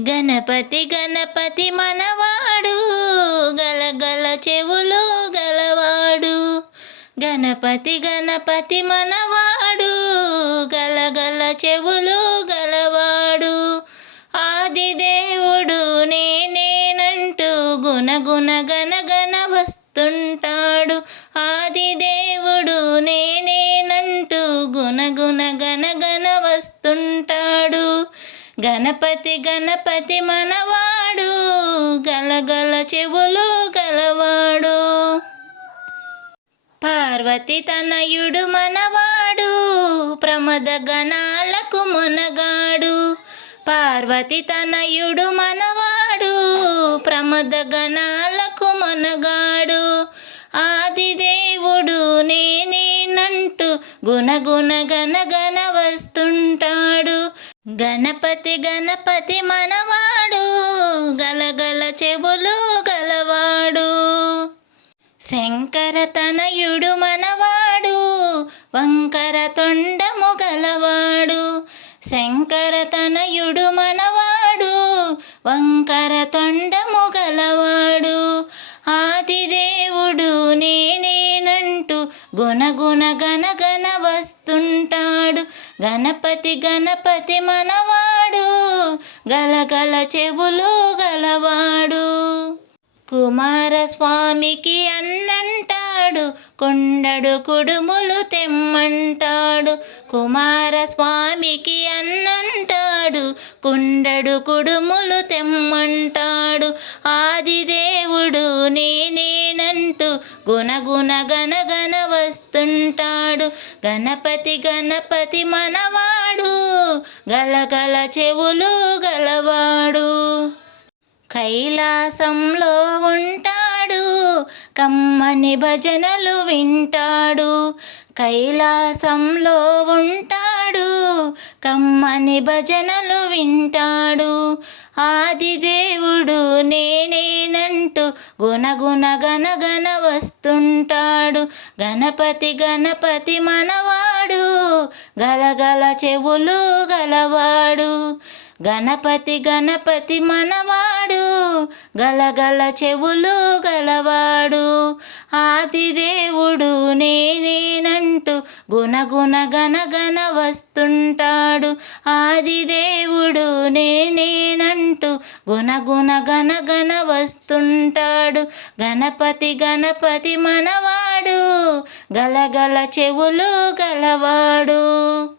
గణపతి గణపతి మనవాడు, గలగల చెవులు గలవాడు. గణపతి గణపతి మనవాడు, గలగల చెవులు గలవాడు. ఆదిదేవుడు నేనేనంటూ గుణగుణ గణగణ వస్తుంటాడు. ఆదిదేవుడు నేనేనంటూ గుణగుణ గణగణ వస్తుంటాడు. గణపతి గణపతి మనవాడు, గలగల చెవులు గలవాడు. పార్వతి తనయుడు మనవాడు, ప్రమద గణాలకు మునగాడు. పార్వతి తనయుడు మనవాడు, ప్రమద గణాలకు మునగాడు. ఆదిదేవుడు నేనేనంటూ గుణగుణ గణగణ వస్తుంటాడు. గణపతి గణపతి మనవాడు, గలగల చెవులు గలవాడు. శంకర తనయుడు మనవాడు, వంకర తొండము గలవాడు. శంకర తనయుడు మనవాడు, వంకర తొండము గలవాడు. ఆదిదేవుడు నేనేనంటూ గుణగుణ గణగణ వస్తుంటాడు. గణపతి గణపతి మనవాడు, గలగల చెవులు గలవాడు. కుమారస్వామికి అన్నంటాడు, కొండడు కుడుములు తెమ్మంటాడు. కుమారస్వామికి అన్నంటాడు, కొండడు కుడుములు తెమ్మంటాడు. ఆదిదేవుడు నేనేనంటూ గుణగుణ గణగణ వస్తుంటాడు. గణపతి గణపతి మనవాడు, గలగల చెవులు గలవాడు. కైలాసంలో ఉంటాడు, కమ్మని భజనలు వింటాడు. కైలాసంలో ఉంటాడు, కమ్మని భజనలు వింటాడు. ఆదిదేవుడు నేనేనంటూ గుణగుణ గణగణ వస్తుంటాడు. గణపతి గణపతి మనవాడు, గలగల చెవులు గలవాడు. గణపతి గణపతి మనవాడు, గలగల చెవులు గలవాడు. ఆదిదేవుడు నేనేనంటూ గుణగుణ గణగణ వస్తుంటాడు. ఆదిదేవుడు నేనేనంటూ గుణగుణ గణగణ వస్తుంటాడు. గణపతి గణపతి మనవాడు, గలగల చెవులు గలవాడు.